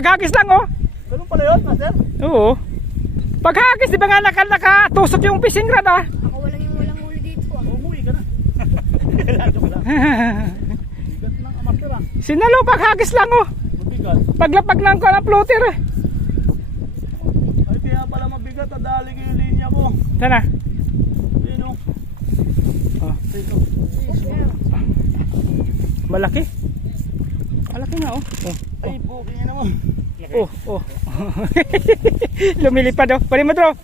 Paghagis lang oh. Ganun pala yun, master? Oo. Paghagis, di ba nga nakatusok yung fishing rod ah? Ako walang huli dito ah. Umuwi ka na. Joke lang. Bigat ng master ah. Sinalo, paghagis lang oh. Mabigat. Paglapag ng floater eh. Ay kaya pala mabigat, adali ko yung linya ko. Sana. Ayun o. Oh. Malaki. Malaki nga oh. Oh. Ay, buking yan naman. Oh, oh. Lumilipad oh. Pwede mo bro.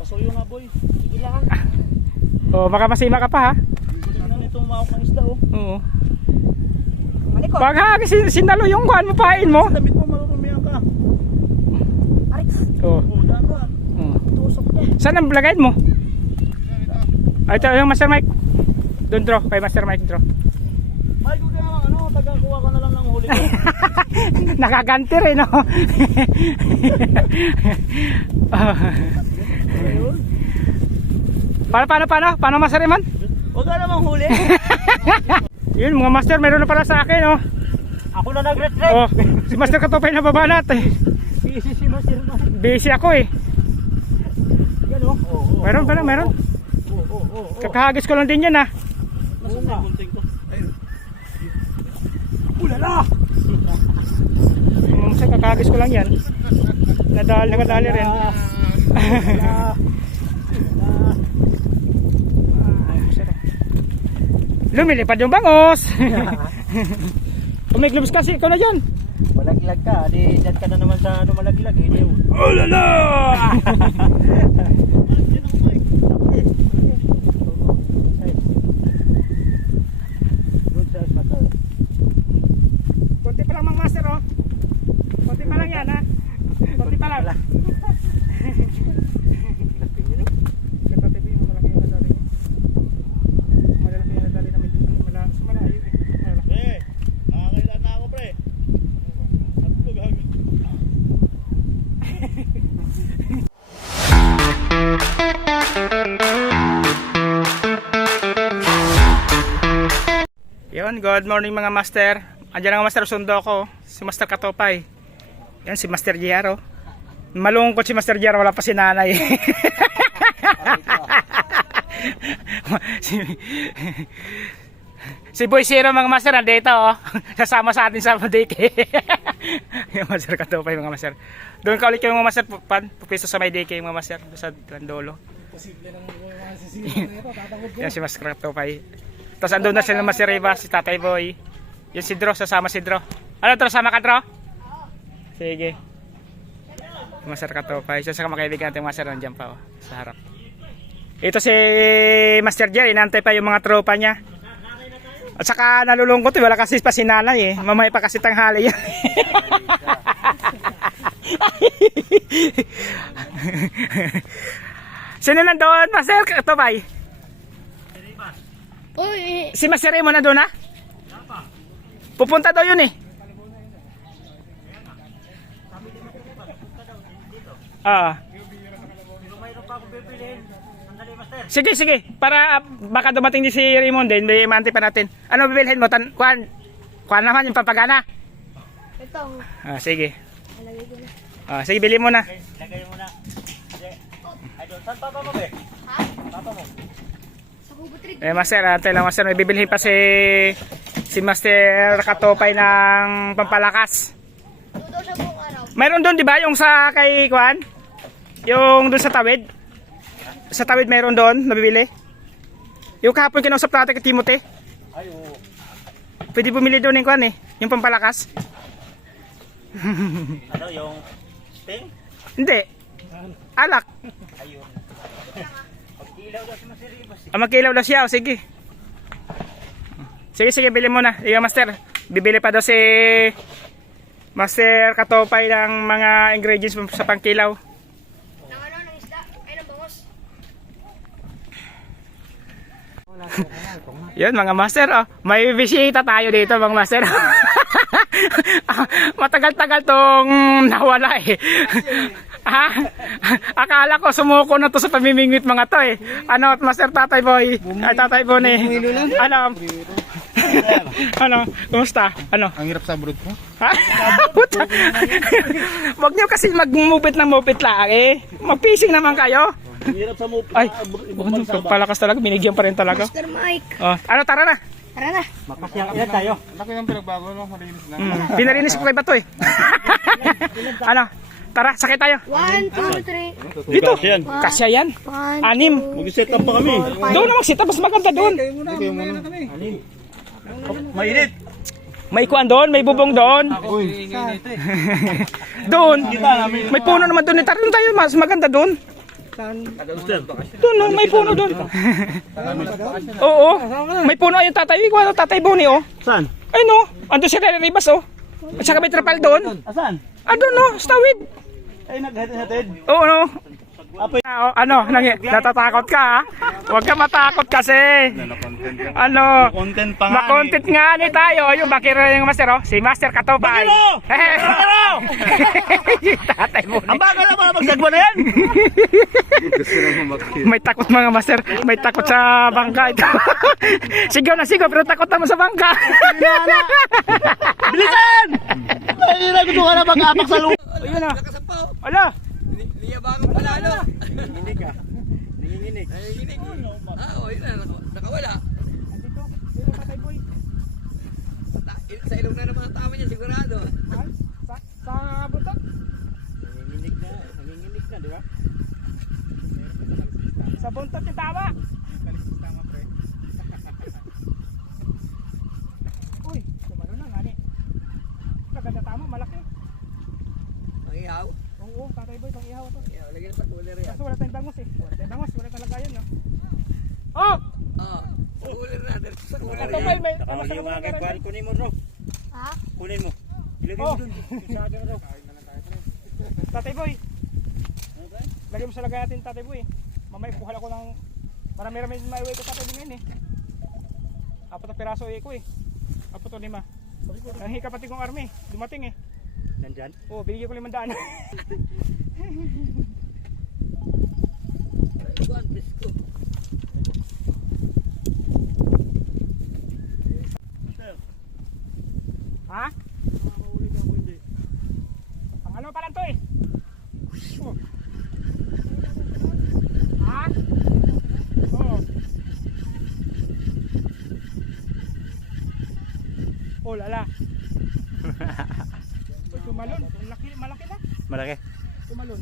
Pasuyo nga boy. Sige lang. Oh, makamasima ka pa ha. Tingnan itong maok ng isda oh. Oo. Malikot. Paghagis, sinalo yung kuhan mo, pain mo. Sa damit mo marurumihan ka. Aray. Oh. Oh, daan ka. Oh. Tusok niya. Saan ang lagayin mo? Ay, ito yung Master Mike. Doon draw, kay Master Mike draw. Ay, kung kaya ano, tagakuha ka na lang ng huli ko. Nakaganti rin, no? Ayun. Paano Master Iman? Huwag ka namang huli. Yun, mga Master, meron na pala sa akin, oh. Ako na nag-retreat. Oh, si Master Katopay na baba natin. Busy si master na. Busy ako eh. Yan oh. Oh, Meron pala, meron. oh. Kakahagis ko lang din yan, ah. Nasaan na? Bunting ko. Ayun. Ulala! Master, kakahagis ko lang yan. Nakadali rin. Lumilipad yung bangos. Kung may gloves kasi, ikaw na dyan. Malaglag ka, di dyan ka na naman sa ano malaglag. Hindi oh. Oh la la! Good size master. Konti pa lang mga Master, oh. Konti pa lang yan, ha. Konti pa lang. Katatibo yung malaki yung nadali. Malalaki yung nadali naman dito. Malayo eh. Pre, nakakailan na ako pre. At pagag. Yun, good morning mga Master. Andiyan ang Master sundo ko, si Master Katopay. Yan si Master Giaro. Malungkot si Master Giaro, wala pa si nanay. Si Boy Zero mga Master nandito oh. Kasama sa atin sa daycare. Yung Master Katopay mga Master. Doon ka ulit yung mga Master pupisto sa may daycare mga Master sa Landolo. Posible nang mga sisigaw na ito, tatangod ko. Yan si Master Katopay. Tapos andun na sila Master Reba, si Tatay Boy. Yan si Dro, sasama si Dro. Ano Dro, sama ka Dro? Sige. Master Katopay. Isa sa kamakaibigan natin Master nandiyan pa oh, sa harap. Ito si Master Jer, inantay pa yung mga tropa niya. At saka nalulungkot eh, wala kasi pa si nanay eh. Mamaya pa kasi tanghali yan. Sino nandoon, Master Katopay? Uy, Si Master Remo na doon ha? Pupunta daw yun eh. Ah. Sige, sige. Para baka dumating din si Raymond din, may maantay pa natin. Ano bibilhin mo? Kuan naman yung pampagana. ito. Ah, sige. Alagay ko na. Ah, sige, bili mo na. Lagay mo na. Ay, doon. Saan papa mo be? Ha? Papa mo. Sa Kubot Rig. Master, antay lang Master. May bibilhin pa si Master Katopay ng pampalakas. Doon daw siya buong araw. Mayroon doon, di ba? Yung sa kay Kuan? Yung doon sa tawid? Sa tawid mayroon doon, nabibili? Yung kahapon kinausap natin kay Timothy. Ay, oo. Pwede bumili doon yung Kuan eh. Yung pampalakas. Ano, yung sting? Hindi. Alak. Ayun. Pag-ilaw daw si Master Ribas. Magkilaw daw siya. O, sige. Sige, sige. Bili mo na. Iya, Master. Bibili pa daw si Master Katopay ng mga ingredients sa pangkilaw. Nang ano, ng isda. Ay, ng bangos. Yun, mga Master. Oh. May bisita tayo dito, mga Master. Matagal-tagal tong nawala eh. Ha? Akala ko sumuko na to sa pamimingwit mga to eh. Ano, Master Tatay Boy? Ay, Tatay Boy eh. Ano? Ano? Kumusta? Ano? Ang hirap sa abroad ko. Ha? Puta. Wag niyo kasi mag-mupit ng mupit lang eh. Mag-fishing naman kayo. Ang hirap sa mo. Ay, pagpalakas talaga, binigyan pa rin talaga. Master Mike. Oh, ano, tara na. Tara na. Makasyang ilan tayo. Laki ng pinagbago no, malinis lang. Pinarinis ko kay Bato eh. Ano? Tara, sakay tayo. 1, 2, 3. Dito. Yan. Kasya yan. 1, Anim. Mag-set up pa kami. Doon na magsita, mas maganda doon. Kayo muna. Mainit. May kuan doon, may bubong doon. Uy. Doon. May puno naman doon. Tara doon tayo, mas maganda doon. Doon, no, may puno doon. Oo, may puno yung tatay. Ikaw, tatay Boni, oh. Saan? Ay, no, ando si Rene Ribas, oh. At saka may trapal doon. Asan? Andun, no, sa tawid. Ay, naghatid-hatid. Oo, no. Ano, natatakot ka, ha? Huwag ka matakot kasi. Ano, Content pa nga. makontent nga ni tayo. Yung bakiro yung master, oh. Si Master Katopay. Bakiro! Tatay Boni. Ang bagal na mga magsagwa na yan. May takot mga master, may takot sa bangka ito. Sigaw na sigaw pero takot naman sa bangka. Bilisan! Ay, gusto ka na mag-apak sa lupa. Ayun na. Ala. Niyabangan pala, ano? Nanginginig ka. Nanginginig. Nanginginig. Oo, yun na. Nakawala. Dito, dito Tatay Boy. Sa ilong na ng mga tao niya, sigurado. Sa butot. Nanginginig na, di ba? Sa buntot yung tama. Uy, kumano na nga ni. Kaganda tama, malaki. Ang ihaw. Oo, Tatay Boy, pang ihaw to. Ihaw, lagyan sa cooler yan. Kaso wala tayong bangus eh. Wala tayong bangus, wala tayong lagayan, no? Oh! Oo. Sa cooler na. Diretso sa cooler Ito yan. may may Nakawin yung mga kagwal. Kunin mo, bro. Ha? Kunin mo. Ilagay mo dun. Sa akin, bro. Tatay Boy. Lagyan mo sa lagay natin, Tatay Boy. Mamaya kuha ako ng marami-rami maiuwi ko Tatay Boy ngayon eh. 4 na piraso ko eh. 4 o 5. Ang kapatid kong army, dumating eh. Nandyan? Oh, binigyan ko 500. Buwan, presko. Ha? Ang ano pa lang to eh. Oh. Ha? Oh. Oh, lala. Uy, tumalon. Malaki na. Malaki. Tumalon.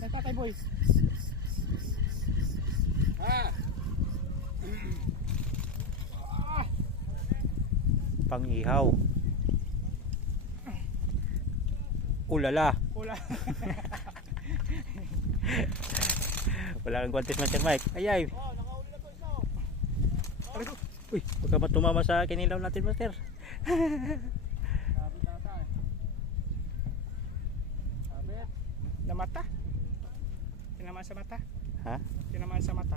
Ay, Tatay Boy. Pang-ihaw. Ulala. Wala. Wala kang guantes, Master Mike. Ayay. Uy, huwag ka matumama sa kinilaw natin, Master. Na mata. Tinamaan sa mata. Ha? Tinamaan sa mata.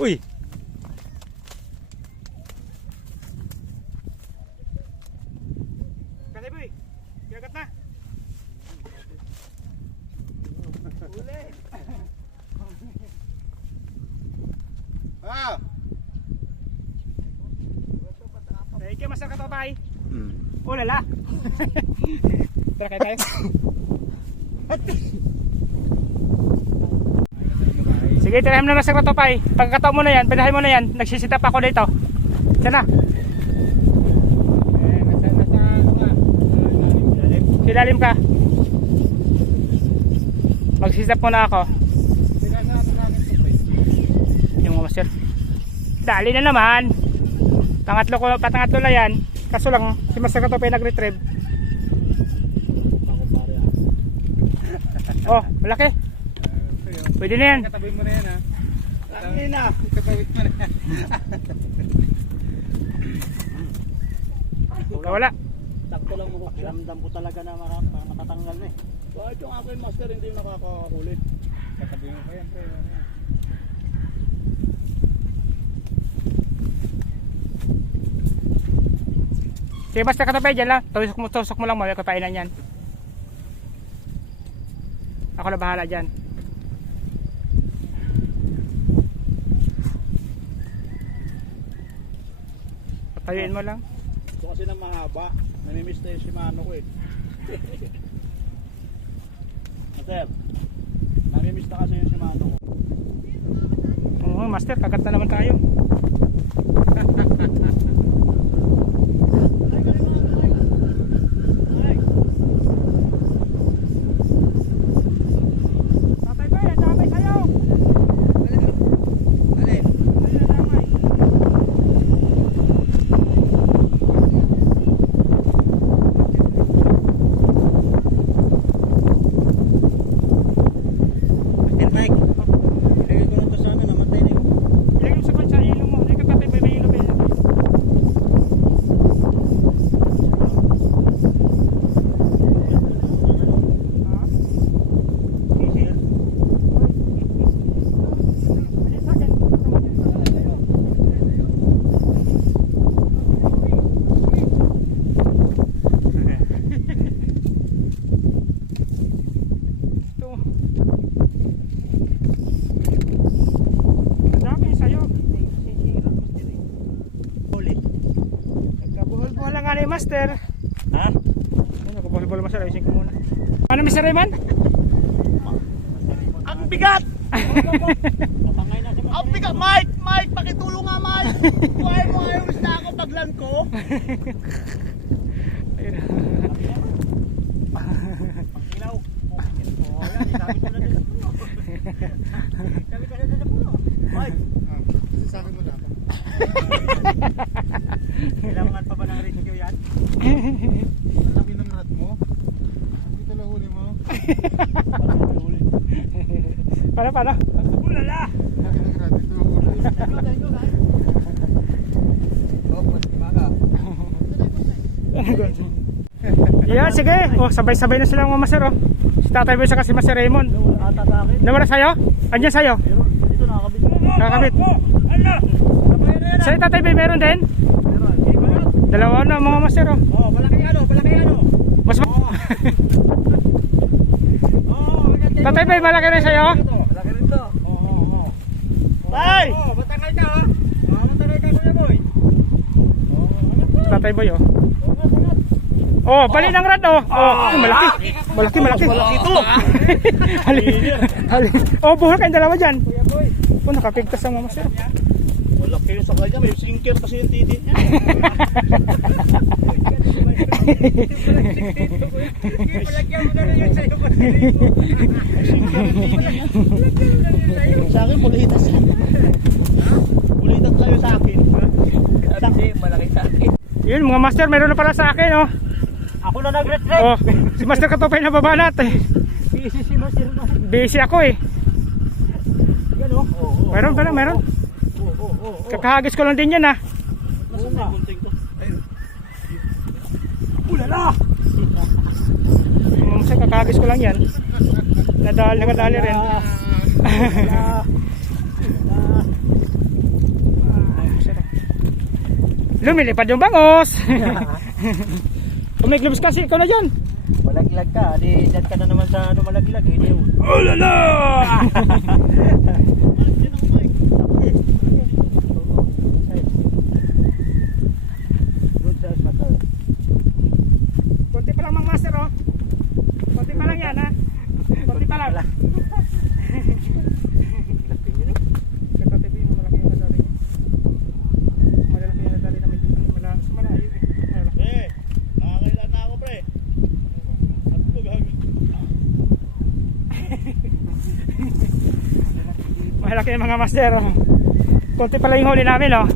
Uy! Tatay Boy. Gagat na. Uli. Ah! Thank you, Master Katopay. Hmm. Oh, lala. Tara kayo tayo. Sige, tirahin mo na Master Katopay. Pagkataon mo na yan, pinahin mo na yan. Nagsisitap ako dito. Sana. Silalim ka. Magsisitap muna ako. Yung mga Master. Dali na naman. Patangatlo na yan. Kaso lang, si Master Katopay nag-retrieve. Oh, malaki. Pwede na yan. Katabi mo na yan, ha? Laki na. Katawit mo na yan. Wala. Sakto lang mo. Ramdam ko talaga na matatanggal na eh. Bakit yung akin, Master, hindi nakakahuli? Katabi mo pa yan, pre. Sige, Master Katopay, dyan lang. Tusok mo lang, mawala ko painan yan. Ako na bahala dyan. Patayuin mo lang. Ito kasi na mahaba. Namimiss na yung Shimano ko eh. Master, namimiss na kasi yung Shimano ko. Oo, master, kagat na naman tayo. Tatay ba, yan damay sa'yo. Alin? Ayun, damay. Akin Mike, ilagay ko lang ito sa ano, namatay na yun. Ilagay mo sa kwan sa ilong mo. Hindi ka tatay ba, may ilong ba yun? Ha? Easier. Ayun sa akin. Ito. Ang dami sa'yo. Huli. Nagkabuhol-buhol lang nga na yung master. Ha? Ano, nagkabuhol-buhol master. Ayusin ko muna. Ano, Mr. Raymond? Ang bigat! Kapangay na si Ang bigat! Mike! Mike! Pakitulong nga Mike! Buhay mo ayos na ako paglan ko! Ayun. Pang-ilaw! Oh, yan, sabi ko na din sa puno. Sabi ko na din sa puno. Mike! Sa akin mo na. Kailangan pa ba ng rescue yan? Ang laki ng rad mo. Ito lang huli mo. Paano? Ulala! Laki ng rad. Ito ang huli. Oh, maka. Yan, sige. Oh, sabay-sabay na silang mga master, oh. Si Tatay Boy sa kasi Master Raymond. Ata sa akin. Nawala sa'yo? Andiyan sa'yo? Pero dito nakakabit. Nakakabit. Ano? Sabay na yan. Sa'yo, Tatay Boy, meron din? Meron. Di ba yun? Dalawa na mga master, oh. Oh, malaki ano? Malaki ano? Mas Tatay Boy, malaki na sa'yo? Malaki rin to. Oo. Tay! Oh, matangay ka ha? Matangay ka Kuya Boy. Tatay Boy, oh. Oh, bali ng rad, oh. Oh, malaki. Malaki. Malaki to. Hali. Oh, buhol kayong dalawa dyan. Oh, nakapigtas ang mga master. Malaki yung sa kanya. May sinker kasi yung titi niya. Palagyan mo na rin yun sa'yo. Sa akin, pulitas. Pulitas lang yung sa akin. Kasi malaki sa akin. Yun, mga master, meron na pala sa akin, oh. Ako na nag-retrieve. Oh, si Master Katopay na baba natin. Busy si Master na. Busy ako, eh. Yan o. Meron. Oo. Kakahagis ko lang din yan, ah. Nasaan na yung bunting to? Ayun. Ulala! Mga master, kakahagis ko lang yan. Nakadali rin. Lumilipad yung bangos. Kung may gloves kasi, ikaw na dyan. Malaglag ka. Di dyan ka na naman sa ano malaglag. Hindi yun. Oh la la! Good size Master. Konti pa lang mga master, oh. Konti pa lang yan, ha. Konti pa lang. Katatabi yung malaki yung nadali niya. Malalaki yung nadali naman dito. Malayo, eh. Malaki. Nakakailan na ako pre. At po gagawin. Malaki yung mga master, oh. Konti pa lang yung huli namin, oh.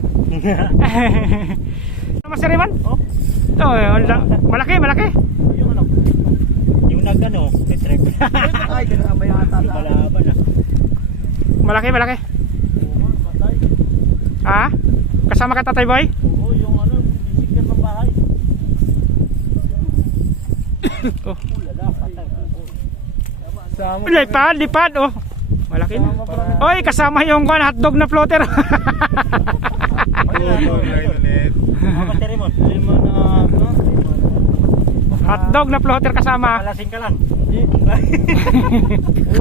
Master Raymond? Oh? Ito, malaki. Yung ano? Yung nag-ano? Retrieve. Ay, ganun ba yung ata Yung malaban ah. Malaki. Oo, patay. Ha? Kasama ka, Tatay Boy? Oo, yung ano, yung sinker ng bahay. Oh. Ulala, patay. Lipad, oh. Malaki na. Oy, kasama yung hotdog na floater. Ayun ulit. Master Raymond, lima na ano? Hotdog na floater kasama. Alasing ka lang. Ewan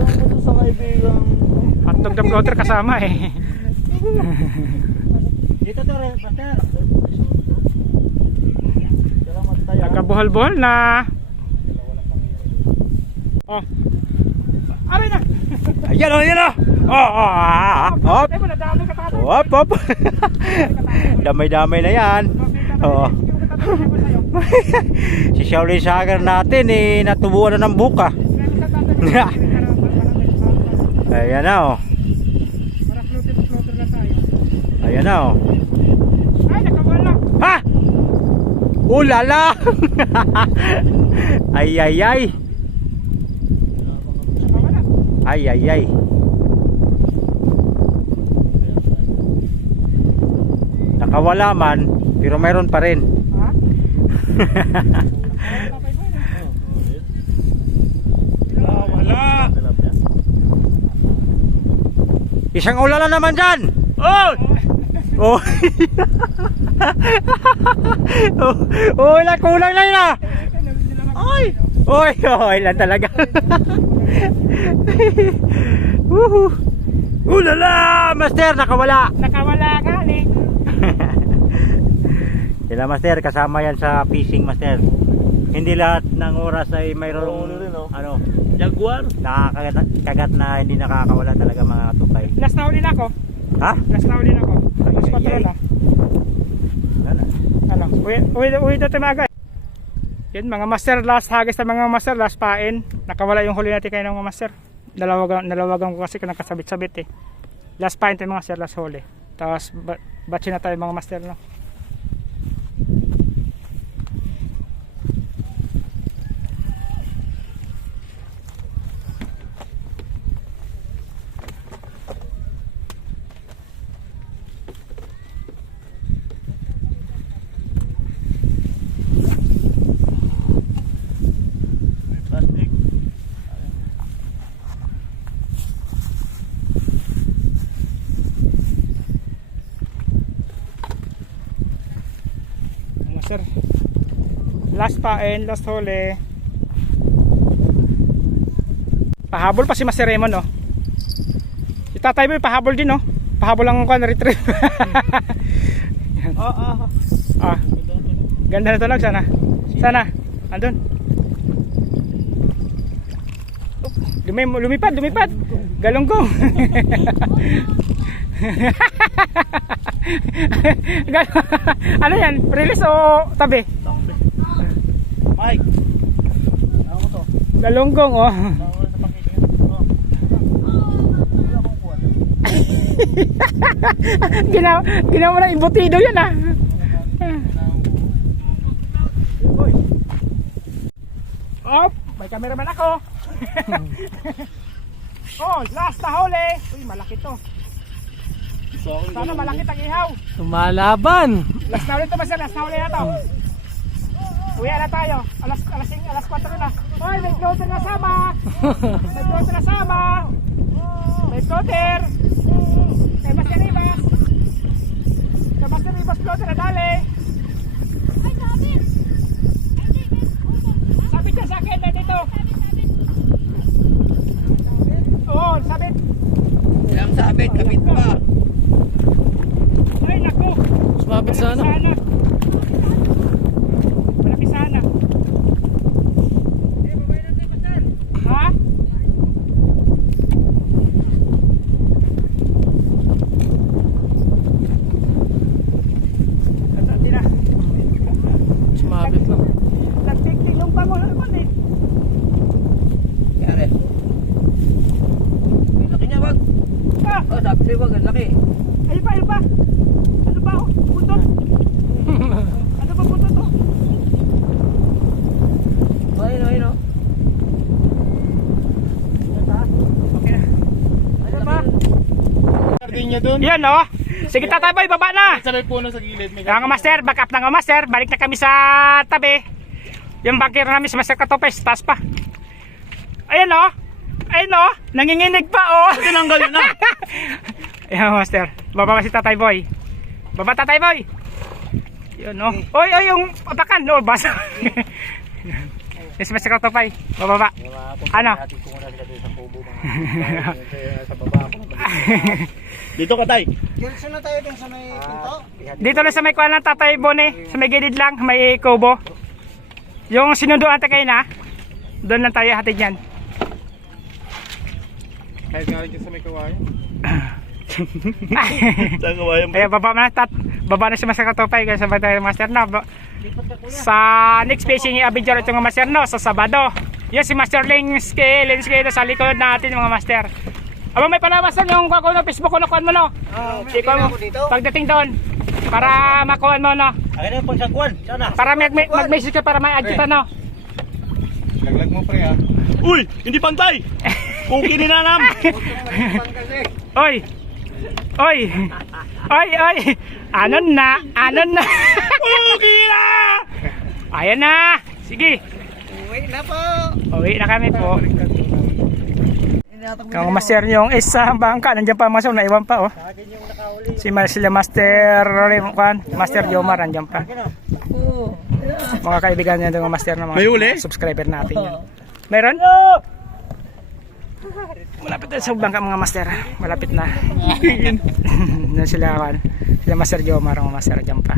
ko to sa kaibigan. Hotdog na floater kasama eh. Dito to rin, Master. Salamat tayo. Nagkabuhol-buhol na. Oh. Aray na. Ayan o, ayan o. Hop. Ay, wala dami ka tatay. Hop, hop. Damay-damay na yan. Oo. Si Shaolin Sagar natin eh, natubuan na ng buka. Ayan na o. Para floater na tayo. Ayan na o. Ay, nakawala. Ha! Ulala! Ay ay ay. Nakawala. Ay ay ay. Nakawala man, pero mayroon pa rin. Ha? Wala. Isang ulala naman dyan. Oh! Oh. Oh, wala, kulang na yun ah. Oy! Oy, oy lang talaga. Woohoo! Ulala! Master, nakawala! Nakawala ka eh. Sila Master, kasama yan sa fishing Master. Hindi lahat ng oras ay mayroong ano, jaguar. Nakakagat na hindi nakakawala talaga mga tukay. Last na uli na ako. Ha? Last na uli na ako. Last Ay, 4 ay. na. Ano? Uwi dito mga guys. Yun mga master, last hagis sa mga master, last pain. Nakawala yung huli natin kayo ng mga master. Nalawagan ko kasi kung nakasabit-sabit eh. Last pain tayo mga master, last huli. Tapos batch na tayo mga master no. Master, last pain, last huli. Pahabol pa si Master Raymond no. Si Tatay Boy pahabol din no. Pahabol lang ko na retrieve. Ah. Ganda na tulog sana. Sana. Andun. Lumipad. Galunggong. Ano yan? Release o tabi? Mike. Ano mo to? Galunggong oh. Ginawa na imbutido yan ah. Oh, may cameraman ako. Oh, last na huli. Uy, malaki to. Sana malaki tang ihaw. Lumalaban. Last na ulit to Master, last na huli na to. Uwi na tayo. Alas 4 na. Hoy, may floater na sama. May floater na sama. May floater. May Master Rivas. May Master Rivas floater na dali. Sabit yan sa akin na dito. Oo, sabit. Ilang sabit, kapit pa. Ay, naku. Sumabit sana. Malaki sana. Ha? Hindi na. Sumabit lang. Nagtingting yung bangon naman eh. Kaya laki niya, wag. Ah, Oh, sabi sa'yo, wag. Ang laki. ayun pa. Ano ba? Buntot? Ano ba buntot to? Ayun, oh. Okay na. Ano ba? Sardin niya doon. Yan oh. Sige Tatay Boy, baba na. Sa may puno sa gilid. May Mga master, back up na nga master. Balik na kami sa tabi. Yung bunker namin sa Master Katopes, taas pa. Ayan oh. Ayun oh. Nanginginig pa oh. Tinanggal yun na. Ayan master. Baba si Tatay Boy. Baba Tatay Boy. Yun oh. Oy, yung apakan. No, basa. Yes, Master Katopay. Bababa. Ano? Hati ko muna sila doon sa kubo. Sa baba ako. Dito ka, tay. Diretso na tayo dun sa may pinto. Dito lang sa may kuwan ng Tatay Bone. Sa may gilid lang. May kubo. Yung sinunduan tayo kayo na. Doon lang tayo hatid yan. Kahit nga rin dyan sa may kawayan. Saan kawayan Kaya baba na baba na si Master Katopay kasi sabay tayo Master no. Sa next fishing i-abidjar ito mga Master no sa Sabado. Yan si Master Lens kayo sa likod natin mga Master. Aba may palabasan yung kuha ng Facebook ko na kuhan mo no. Ikaw mo pagdating doon para makuha mo no. Akin na yung pangsagwan. Sana. Para mag-message ka para may adjust no. Laglag mo pre ha. Uy! Hindi pantay! Cookie ni nanam! Oy. Oy. Oy, oy. Anon na. Cookie na! Ayan na. Sige. Uwi na po. Uwi na kami po. Ang master yung isa bangka. Nandiyan pa master. Naiwan pa oh. Sila Master Master Jomar. Nandiyan pa. Mga kaibigan niya ng master na mga subscriber natin yan. Meron? Malapit na sa bangka mga master. Malapit na. Sila Master Jomar. Mga master dyan pa.